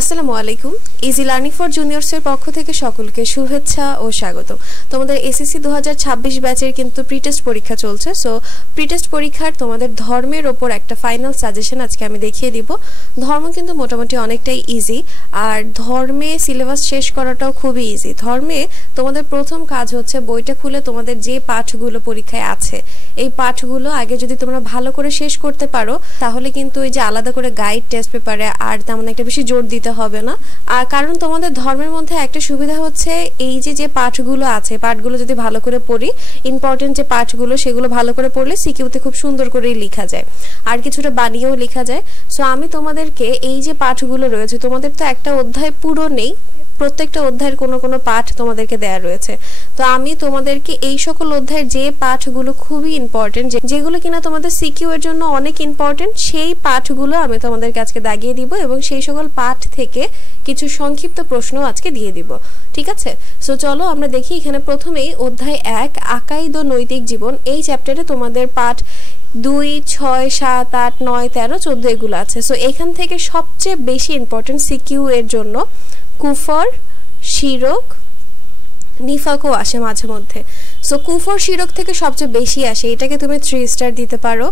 আসসালামু আলাইকুম। Easy learning for জুনিয়র্সের পক্ষ থেকে সকলকে শুভেচ্ছা ও স্বাগত। তোমাদের এসএসসি 2026 ব্যাচের কিন্তু প্রিটেস্ট পরীক্ষা চলছে। সো প্রিটেস্ট পরীক্ষার তোমাদের ধর্মের ওপর একটা ফাইনাল সাজেশন আজকে আমি দেখিয়ে দিব। ধর্ম কিন্তু মোটামুটি অনেকটাই ইজি, আর ধর্মে সিলেবাস শেষ করাটাও খুবই ইজি। ধর্মে তোমাদের প্রথম কাজ হচ্ছে বইটা খুলে তোমাদের যে পাঠগুলো পরীক্ষায় আছে এই পাঠগুলো আগে যদি তোমরা ভালো করে শেষ করতে পারো তাহলে কিন্তু এই যে আলাদা করে গাইড টেস্ট পেপারে আর তেমন একটা বেশি জোর দিতে হবে না। আর কারণ তোমাদের ধর্মের মধ্যে একটা সুবিধা হচ্ছে এই যে পাঠগুলো আছে পাঠগুলো যদি ভালো করে পড়ি, ইম্পর্টেন্ট যে পাঠগুলো সেগুলো ভালো করে পড়লে সিকিউতে খুব সুন্দর করেই লেখা যায়, আর কিছুটা বানিয়েও লেখা যায়। সো আমি তোমাদেরকে এই যে পাঠগুলো রয়েছে, তোমাদের তো একটা অধ্যায় পুরো নেই, প্রত্যেকটা অধ্যায়ের কোনো কোনো পাঠ তোমাদেরকে দেয়া রয়েছে। তো আমি তোমাদেরকে এই সকল অধ্যায়ের যে পাঠগুলো খুবই ইম্পর্টেন্ট, যেগুলো কিনা তোমাদের সিকিউ এর জন্য অনেক ইম্পর্টেন্ট, সেই পাঠগুলো আমি তোমাদেরকে আজকে দাগিয়ে দিব এবং সেই সকল পাঠ থেকে কিছু সংক্ষিপ্ত প্রশ্ন আজকে দিয়ে দিব। ঠিক আছে? সো চলো আমরা দেখি। এখানে প্রথমেই অধ্যায় 1 আকাইদ ও নৈতিক জীবন, এই চ্যাপ্টারে তোমাদের পাঠ 2, 6, 7, 8, 9, 13, 14 এগুলো আছে। সো এখান থেকে সবচেয়ে বেশি ইম্পর্টেন্ট সিকিউ এর জন্য কুফর, শিরক, নিফাকও আসে মাঝে মধ্যে। সো কুফর শিরক থেকে সবচেয়ে বেশি আসে, এটাকে তুমি 3 স্টার দিতে পারো।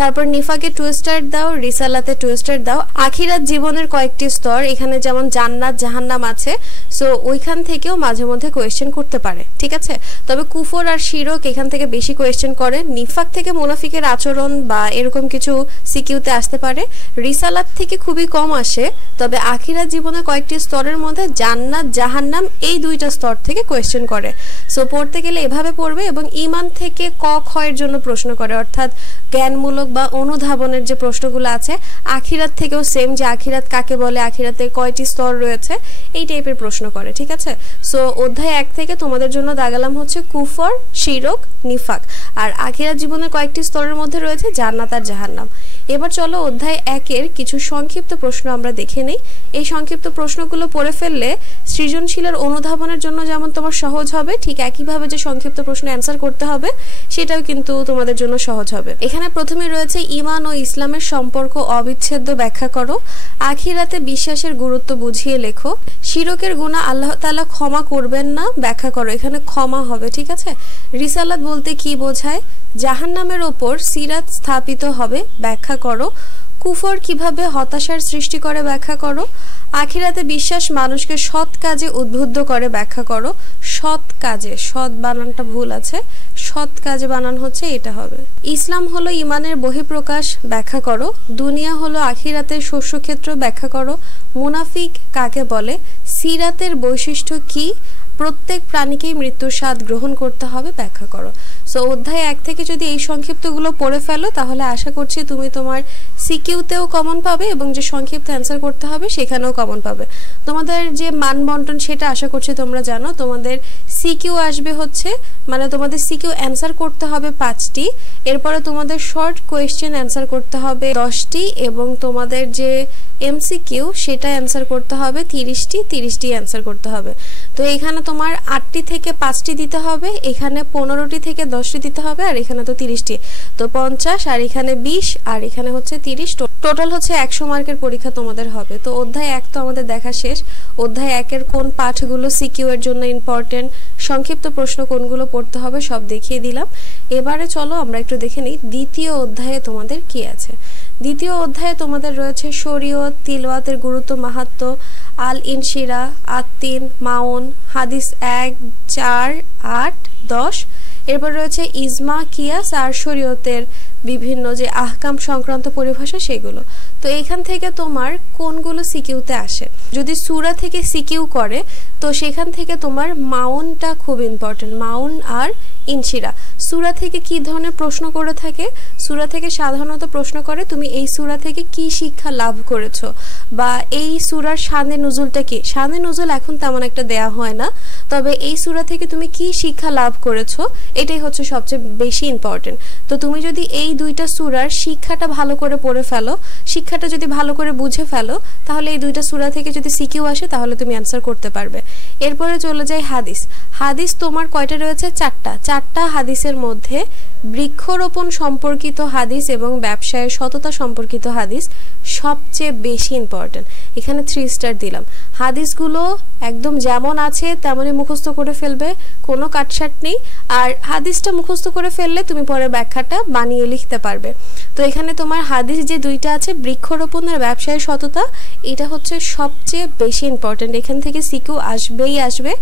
তারপর নিফাকে 2 স্টার দাও, রিসালাতে 2 স্টার দাও। আখিরাত জীবনের কয়েকটি স্তর, এখানে যেমন জান্নাত জাহান্নাম আছে, সো ওইখান থেকেও মাঝে মধ্যে কোয়েশ্চেন করতে পারে। ঠিক আছে? তবে কুফর আর শিরক এখান থেকে বেশি কোয়েশ্চেন করে। নিফাক থেকে মুনাফিকের আচরণ বা এরকম কিছু সিকিউতে আসতে পারে। রিসালাত থেকে খুবই কম আসে, তবে আখিরাত জীবনের কয়েকটি স্তরের মধ্যে জান্নাত জাহান্নাম এই দুইটা স্তর থেকে কোয়েশ্চেন করে। সো পড়তে গেলে এভাবে পড়বে। এবং ঈমান থেকে ক খ এর জন্য প্রশ্ন করে, অর্থাৎ জ্ঞানমূলক বা অনুধাবনের যে প্রশ্নগুলো আছে। আখিরাত থেকেও সেম, যে আখিরাত কাকে বলে, আখিরাতে কয়টি স্তর রয়েছে, এই টাইপের প্রশ্ন করে। ঠিক আছে? সো অধ্যায় 1 থেকে তোমাদের জন্য দাগালাম হচ্ছে কুফর, শিরক, নিফাক, আর আখিরাত জীবনের কয়েকটি স্তরের মধ্যে রয়েছে জান্নাত আর জাহান্নাম। এবার চলো অধ্যায় 1 এর কিছু সংক্ষিপ্ত প্রশ্ন আমরা দেখে নেই। এই সংক্ষিপ্ত প্রশ্নগুলো পড়ে ফেললে সৃজনশীলের অনুধাবনের জন্য যেমন তোমার সহজ হবে, ঠিক একইভাবে যে সংক্ষিপ্ত প্রশ্ন অ্যান্সার করতে হবে সেটাও কিন্তু তোমাদের জন্য সহজ হবে। এখানে প্রথমে রয়েছে ঈমান ও ইসলামের সম্পর্ক অবিচ্ছেদ্য ব্যাখ্যা করো। আখিরাতে বিশ্বাসের গুরুত্ব বুঝিয়ে লেখো। শিরকের গুনাহ আল্লাহ তাআলা ক্ষমা করবেন না, ব্যাখ্যা করো। এখানে ক্ষমা হবে। ঠিক আছে? রিসালাত বলতে কি বোঝায়? জাহান্নামের ওপর সিরাত স্থাপিত হবে, ব্যাখ্যা করো। কুফর কিভাবে হতাশার সৃষ্টি করে, ব্যাখ্যা করো। আখিরাতে বিশ্বাস মানুষকে সৎ কাজে উদ্বুদ্ধ করে, ব্যাখ্যা করো। সৎ কাজে, সৎ বানানটা ভুল আছে, সৎ কাজে বানান হচ্ছে এটা হবে। ইসলাম হলো ঈমানের বহিঃপ্রকাশ, ব্যাখ্যা করো। দুনিয়া হলো আখিরাতের শস্যক্ষেত্র, ব্যাখ্যা করো। মুনাফিক কাকে বলে? সিরাতের বৈশিষ্ট্য কি? প্রত্যেক প্রাণীকেই মৃত্যুর স্বাদ গ্রহণ করতে হবে, ব্যাখ্যা করো। সো অধ্যায় 1 থেকে যদি এই সংক্ষিপ্তগুলো পড়ে ফেলো তাহলে আশা করছি তুমি তোমার সিকিউতেও কমন পাবে এবং যে সংক্ষিপ্ত অ্যান্সার করতে হবে সেখানেও কমন পাবে। তোমাদের যে মান বন্টন সেটা আশা করছি তোমরা জানো। তোমাদের সিকিউ আসবে হচ্ছে, মানে তোমাদের সিকিউ অ্যান্সার করতে হবে 5টি, এরপরে তোমাদের শর্ট কোয়েশ্চেন অ্যান্সার করতে হবে 10টি, এবং তোমাদের যে এমসিকিউ সেটা অ্যান্সার করতে হবে 30টি অ্যান্সার করতে হবে। তো এখানে তোমার 8টি থেকে 5টি দিতে হবে, এখানে 15টি থেকে 10টি দিতে হবে, আর এখানে তো 30টি, তো 50, আর এখানে 20, আর এখানে হচ্ছে 30, টোটাল হচ্ছে 100 মার্কের পরীক্ষা তোমাদের হবে। তো অধ্যায় 1 তো আমাদের দেখা শেষ। অধ্যায় 1 এর কোন পাঠগুলো সিকিউ এর জন্য ইম্পর্টেন্ট, সংক্ষিপ্ত প্রশ্ন কোনগুলো পড়তে হবে সব দেখিয়ে দিলাম। এবারে চলো আমরা একটু দেখে নিই দ্বিতীয় অধ্যায়ে তোমাদের কি আছে। দ্বিতীয় অধ্যায়ে তোমাদের রয়েছে শরীয়ত, তিলাওয়াতের গুরুত্ব, মাহাত্ম্য, আল ইনশিরা, আত্তিন, মাউন, হাদিস 1, 4, 8, 10। এরপর রয়েছে ইজমা, কিয়াস আর শরীয়তের বিভিন্ন যে আহকাম সংক্রান্ত পরিভাষা সেগুলো। তো এখান থেকে তোমার কোনগুলো সিকিউতে আসে? যদি সূরা থেকে সিকিউ করে তো সেখান থেকে তোমার মাউনটা খুব ইম্পর্টেন্ট, মাউন আর ইনশিরা। সূরা থেকে কি ধরনের প্রশ্ন করে থাকে? সূরা থেকে সাধারণত প্রশ্ন করে তুমি এই সূরা থেকে কি শিক্ষা লাভ করেছো, বা এই সূরার শানে নুজুলটা কি। শানে নুজুল এখন তেমন একটা দেয়া হয় না, তবে এই সূরা থেকে তুমি কি শিক্ষা লাভ করেছো এটাই হচ্ছে সবচেয়ে বেশি ইম্পর্টেন্ট। তো তুমি যদি এই দুইটা সূরার শিক্ষাটা ভালো করে পড়ে ফেলো, শিক্ষাটা যদি ভালো করে বুঝে ফেলো, তাহলে এই দুইটা সূরা থেকে যদি সিকিউ আসে তাহলে তুমি অ্যান্সার করতে পারবে। এরপরে চলে যায় হাদিস। হাদিস তোমার কয়টা রয়েছে? 4টা। 4টা হাদিসের মধ্যে বৃক্ষরোপণ সম্পর্কিত হাদিস এবং ব্যবসায়ের সততা সম্পর্কিত হাদিস সবচেয়ে বেশি ইম্পর্টেন্ট। এখানে 3 স্টার দিলাম। হাদিসগুলো একদম যেমন আছে তেমনই মুখস্থ করে ফেলবে, কোনো কাটছাট নেই। আর হাদিসটা মুখস্থ করে ফেললে তুমি পরে ব্যাখ্যাটা বানিয়ে লিখতে পারবে। তো এখানে তোমার হাদিস যে 2টা আছে, বৃক্ষরোপণ আর ব্যবসায়ের সততা, এটা হচ্ছে সবচেয়ে বেশি ইম্পর্টেন্ট। এখান থেকে সিকিউ আসবেই আসবে।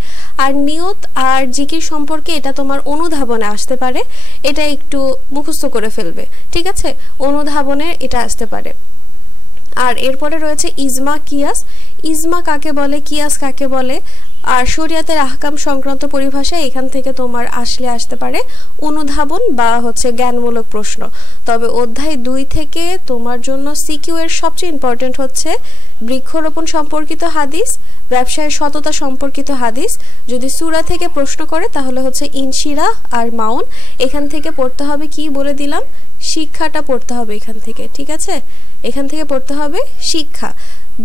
আর নিয়ত আর জিকির সম্পর্কে এটা তোমার অনুধাবনে আসতে পারে, এটা একটু মুখস্থ করে ফেলবে, ঠিক আছে? অনুধাবনে এটা আসতে পারে। আর এরপরে রয়েছে ইজমা কিয়াস। ইজমা কাকে বলে, কিয়াস কাকে বলে, আর শরিয়াতের আহকাম সংক্রান্ত পরিভাষা এখান থেকে তোমার আসতে পারে অনুধাবন বা হচ্ছে জ্ঞানমূলক প্রশ্ন। তবে অধ্যায় 2 থেকে তোমার জন্য সিকিউ এর সবচেয়ে ইম্পর্টেন্ট হচ্ছে বৃক্ষরোপণ সম্পর্কিত হাদিস, ব্যবসায়ের সততা সম্পর্কিত হাদিস। যদি সূরা থেকে প্রশ্ন করে তাহলে হচ্ছে ইনশিরা আর মাউন। এখান থেকে পড়তে হবে কি বলে দিলাম, শিক্ষাটা পড়তে হবে এখান থেকে, ঠিক আছে? এখান থেকে পড়তে হবে শিক্ষা।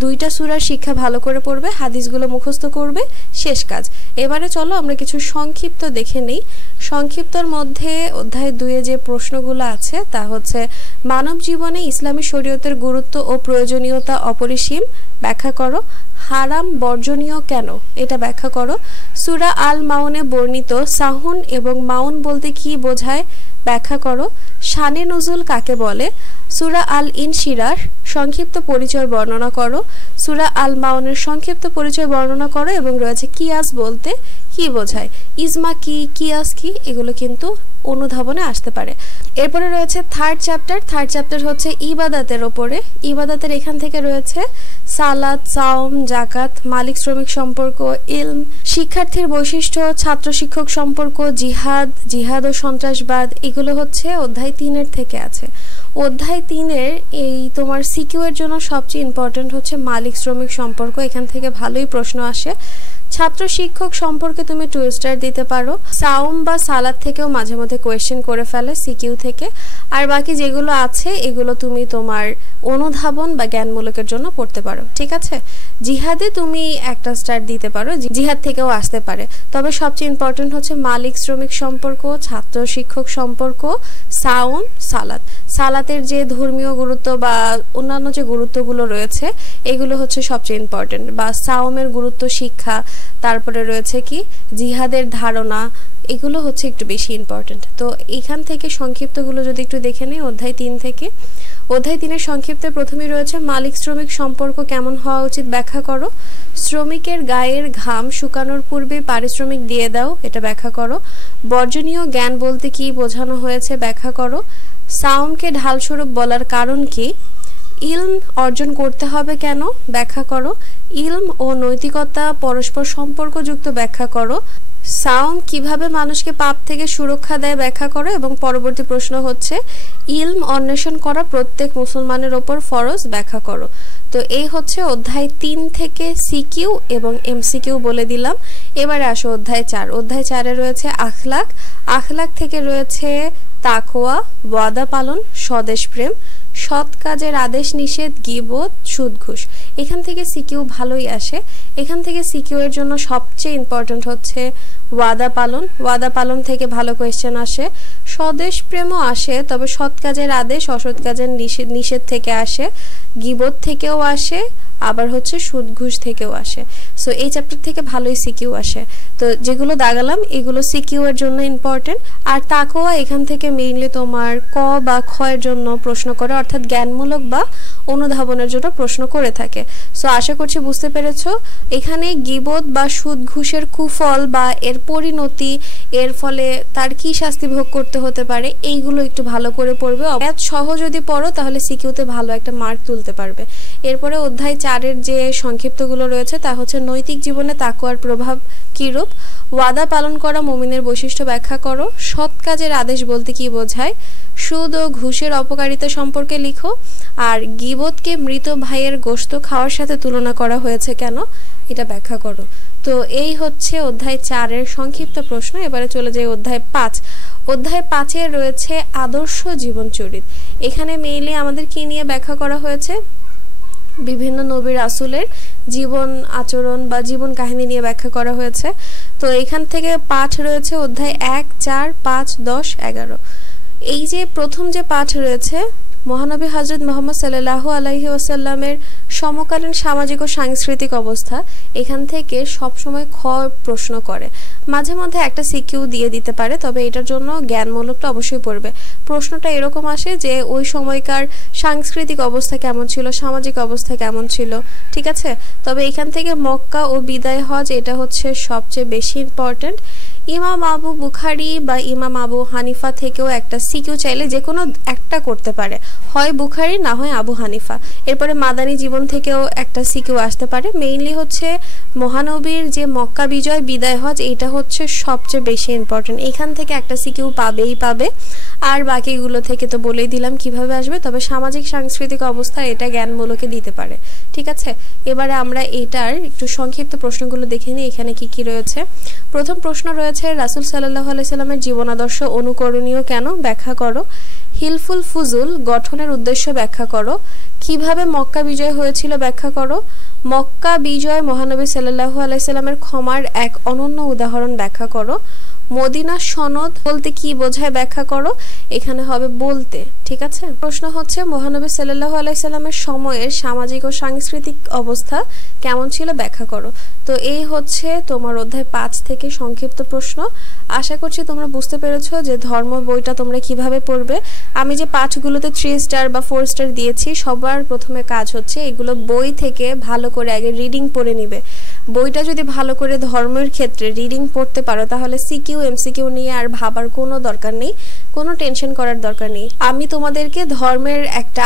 2টা সূরার শিক্ষা ভালো করে পড়বে, হাদিসগুলো মুখস্থ করবে, শেষ কাজ। এবারে চলো আমরা কিছু সংক্ষিপ্ত দেখে নেই। সংক্ষিপ্তর মধ্যে অধ্যায় 2-এ যে প্রশ্নগুলো আছে তা হচ্ছে মানব জীবনে ইসলামী শরীয়তের গুরুত্ব ও প্রয়োজনীয়তা অপরিসীম, ব্যাখ্যা করো। হারাম বর্জনীয় কেন, এটা ব্যাখ্যা করো। সূরা আল মাউনে বর্ণিত সাহুন এবং মাউন বলতে কি বোঝায়, ব্যাখ্যা করো। শানে নুজুল কাকে বলে, সূরা আল ইনশিরার সংক্ষিপ্ত পরিচয় বর্ণনা করো। সূরা আল মাউনের সংক্ষিপ্ত পরিচয় বর্ণনা করো এবং রয়েছে কিয়াস বলতে কি বোঝায়, ইজমা কি, কিয়াস কি, এগুলো কিন্তু অনুধাবনে আসতে পারে। এরপরে রয়েছে থার্ড চ্যাপ্টার হচ্ছে ইবাদাতের ওপরে। ইবাদাতের এখান থেকে রয়েছে সালাত, সাওম, জাকাত, মালিক শ্রমিক সম্পর্ক, ইলম, শিক্ষার্থীর বৈশিষ্ট্য, ছাত্র শিক্ষক সম্পর্ক, জিহাদ ও সন্ত্রাসবাদ, এগুলো হচ্ছে অধ্যায় 3-এর থেকে আছে। অধ্যায় 3-এর এই তোমার সিকিউ এর জন্য সবচেয়ে ইম্পর্টেন্ট হচ্ছে মালিক শ্রমিক সম্পর্ক। এখান থেকে ভালোই প্রশ্ন আসে। ছাত্র শিক্ষক সম্পর্কে তুমি 2 স্টার দিতে পারো। সাওম বা সালাত থেকেও মাঝে মধ্যে কোয়েশ্চেন করে ফেলে সিকিউ থেকে। আর বাকি যেগুলো আছে এগুলো তুমি তোমার অনুধাবন বা জ্ঞানমূলকের জন্য পড়তে পারো, ঠিক আছে? জিহাদে তুমি 1টা স্টার দিতে পারো, জিহাদ থেকেও আসতে পারে। তবে সবচেয়ে ইম্পর্টেন্ট হচ্ছে মালিক শ্রমিক সম্পর্ক, ছাত্র শিক্ষক সম্পর্ক, সাওম, সালাতের যে ধর্মীয় গুরুত্ব বা অন্যান্য যে গুরুত্বগুলো রয়েছে এগুলো হচ্ছে সবচেয়ে ইম্পর্টেন্ট, বা সাওমের গুরুত্ব শিক্ষা, তারপরে রয়েছে কি জিহাদের ধারণা, এগুলো হচ্ছে একটু বেশি ইম্পর্টেন্ট। তো এখান থেকে সংক্ষিপ্তগুলো যদি একটু দেখে নেই অধ্যায় 3 থেকে। অধ্যায় 3-এর সংক্ষিপ্তে প্রথমেই রয়েছে মালিক শ্রমিক সম্পর্ক কেমন হওয়া উচিত, ব্যাখ্যা করো। শ্রমিকের গায়ের ঘাম শুকানোর পূর্বে পারিশ্রমিক দিয়ে দাও, এটা ব্যাখ্যা করো। বর্জনীয় জ্ঞান বলতে কি বোঝানো হয়েছে, ব্যাখ্যা করো। সাওমকে ঢালস্বরূপ বলার কারণ কি, ইলম অর্জন করতে হবে কেন, ব্যাখ্যা করো। ইলম ও নৈতিকতা পরস্পর সম্পর্কযুক্ত, ব্যাখ্যা করো। সাওম কিভাবে মানুষকে পাপ থেকে সুরক্ষা দেয়, ব্যাখ্যা করো। এবং পরবর্তী প্রশ্ন হচ্ছে ইলম অন্বেষণ করা প্রত্যেক মুসলমানের ওপর ফরজ, ব্যাখ্যা করো। তো এই হচ্ছে অধ্যায় 3 থেকে সিকিউ এবং এমসিকিউ বলে দিলাম। এবারে আসো অধ্যায় 4। অধ্যায় 4-এ রয়েছে আখলাক থেকে রয়েছে তাকওয়া, ওয়াদা পালন, স্বদেশ প্রেম, সৎ কাজের আদেশ নিষেধ, গীবত, সুদ ঘুষ। এখান থেকে সিকিউ ভালোই আসে। এখান থেকে সিকিউ এর জন্য সবচেয়ে ইম্পর্টেন্ট হচ্ছে ওয়াদা পালন থেকে ভালো কোয়েশ্চেন আসে। স্বদেশ প্রেমও আসে, তবে সৎ কাজের আদেশ অসৎ কাজের নিষেধ থেকে আসে, গীবত থেকেও আসে, আবার হচ্ছে সুদ ঘুষ থেকেও আসে। সো এই চ্যাপ্টার থেকে ভালোই সিকিউ আসে। তো যেগুলো দাগালাম এগুলো সিকিউ এর জন্য ইম্পর্টেন্ট। আর তাকওয়া এখান থেকে মেইনলি তোমার ক বা খ এর জন্য প্রশ্ন করে, অর্থাৎ জ্ঞানমূলক বা অনুধাবনের জন্য প্রশ্ন করে থাকে। সো আশা করছি বুঝতে পেরেছো। এখানে গীবত বা সুদ ঘুষের কুফল বা এর পরিণতি, এর ফলে তার কি শাস্তি ভোগ করতে হতে পারে, এইগুলো একটু ভালো করে পড়বে। ম্যাথ সহ যদি পড়ো তাহলে সিকিউতে ভালো একটা মার্ক তুলতে পারবে। এরপরে অধ্যায় 4-এর যে সংক্ষিপ্তগুলো রয়েছে তা হচ্ছে নৈতিক জীবনে তাকওয়ার প্রভাব কিরূপ, ওয়াদা পালন করা মুমিনের বৈশিষ্ট্য ব্যাখ্যা করো, সৎ কাজের আদেশ বলতে কি বোঝায়, সুদ ও ঘুষের অপকারিতা সম্পর্কে লিখো, আর গীবতকে মৃত ভাইয়ের গোশত খাওয়ার সাথে তুলনা করা হয়েছে কেন, এটা ব্যাখ্যা করো। তো এই হচ্ছে অধ্যায় 4-এর সংক্ষিপ্ত প্রশ্ন। এবারে চলে যাই অধ্যায় 5। অধ্যায় 5-এ রয়েছে আদর্শ জীবন চরিত। এখানে মেইনলি আমাদের কি নিয়ে ব্যাখ্যা করা হয়েছে, বিভিন্ন নবী রাসূলের জীবন আচরণ বা জীবন কাহিনী নিয়ে ব্যাখ্যা করা হয়েছে। তো এখান থেকে পাঠ রয়েছে অধ্যায় 1, 4, 5, 10, 11। এই যে প্রথম যে পাঠ রয়েছে, মহানবী হযরত মুহাম্মদ সাল্লাল্লাহু আলাইহি ওয়াসাল্লামের সমকালীন সামাজিক ও সাংস্কৃতিক অবস্থা, এখান থেকে সবসময় খ প্রশ্ন করে। মাঝে মধ্যে একটা সিকিউ দিয়ে দিতে পারে, তবে এটার জন্য জ্ঞানমূলকটা অবশ্যই পড়বে। প্রশ্নটা এরকম আসে যে ওই সময়কার সাংস্কৃতিক অবস্থা কেমন ছিল, সামাজিক অবস্থা কেমন ছিল, ঠিক আছে। তবে এখান থেকে মক্কা ও বিদায় হজ, এটা হচ্ছে সবচেয়ে বেশি ইম্পর্টেন্ট। ইমাম আবু বুখারি বা ইমাম আবু হানিফা থেকেও একটা সিকিউ চাইলে যে কোনো একটা করতে পারে, হয় বুখারি না হয় আবু হানিফা। এরপরে মাদানী জীবন থেকেও একটা সিকিউ আসতে পারে। মেইনলি হচ্ছে মহানবীর যে মক্কা বিজয় বিদায় হজ, এটা হচ্ছে সবচেয়ে বেশি ইম্পর্টেন্ট। এখান থেকে একটা সিকিউ পাবে। আর বাকিগুলো থেকে তো বলেই দিলাম কিভাবে আসবে। তবে সামাজিক সাংস্কৃতিক অবস্থা এটা জ্ঞানমূলকে দিতে পারে, ঠিক আছে। এবারে আমরা এটার একটু সংক্ষিপ্ত প্রশ্নগুলো দেখে নিই, এখানে কি কি রয়েছে। প্রথম প্রশ্ন রয়েছে, রাসূল সাল্লাল্লাহু আলাইহি সাল্লামের জীবনাদর্শ অনুকরণীয় কেন, ব্যাখ্যা করো। হিলফুল ফুজুল গঠনের উদ্দেশ্য ব্যাখ্যা করো। কিভাবে মক্কা বিজয় হয়েছিল ব্যাখ্যা করো। মক্কা বিজয় মহানবী সাল্লাল্লাহু আলাইহি সাল্লামের ক্ষমার এক অনন্য উদাহরণ ব্যাখ্যা করো। মদিনা সনদ বলতে কি বোঝায় ব্যাখ্যা করো। এখানে হবে বলতে, ঠিক আছে। প্রশ্ন হচ্ছে, মহানবী সাল্লাল্লাহু আলাইহি সাল্লামের সময়ের সামাজিক ও সাংস্কৃতিক অবস্থা কেমন ছিল ব্যাখ্যা করো। তো এই হচ্ছে তোমার অধ্যায় 5 থেকে সংক্ষিপ্ত প্রশ্ন। আশা করছি তোমরা বুঝতে পেরেছো যে ধর্ম বইটা তোমরা কিভাবে পড়বে। আমি যে পাঠগুলোতে 3 স্টার বা 4 স্টার দিয়েছি, সবার প্রথমে কাজ হচ্ছে এগুলো বই থেকে ভালো করে আগে রিডিং পড়ে নিবে। বইটা যদি ভালো করে ধর্মের ক্ষেত্রে রিডিং পড়তে পারো, তাহলে সিকিউ এমসিকিউ নিয়ে আর ভাবার কোনো দরকার নেই, কোনো টেনশন করার দরকার নেই। আমি তোমাদেরকে ধর্মের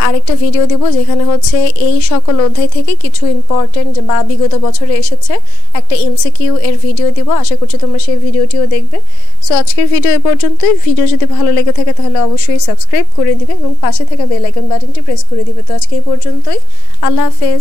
আরেকটা ভিডিও দিব, যেখানে হচ্ছে এই সকল অধ্যায় থেকে কিছু ইম্পর্টেন্ট বা বিগত বছরে এসেছে একটা এমসিকিউ এর ভিডিও দিব। আশা করছি তোমরা সেই ভিডিওটিও দেখবে। সো আজকের ভিডিও এ পর্যন্তই। ভিডিও যদি ভালো লেগে থাকে তাহলে অবশ্যই সাবস্ক্রাইব করে দিবে এবং পাশে থাকা বেল আইকন বাটনটি প্রেস করে দিবে। তো আজকে এই পর্যন্তই, আল্লাহ হাফেজ।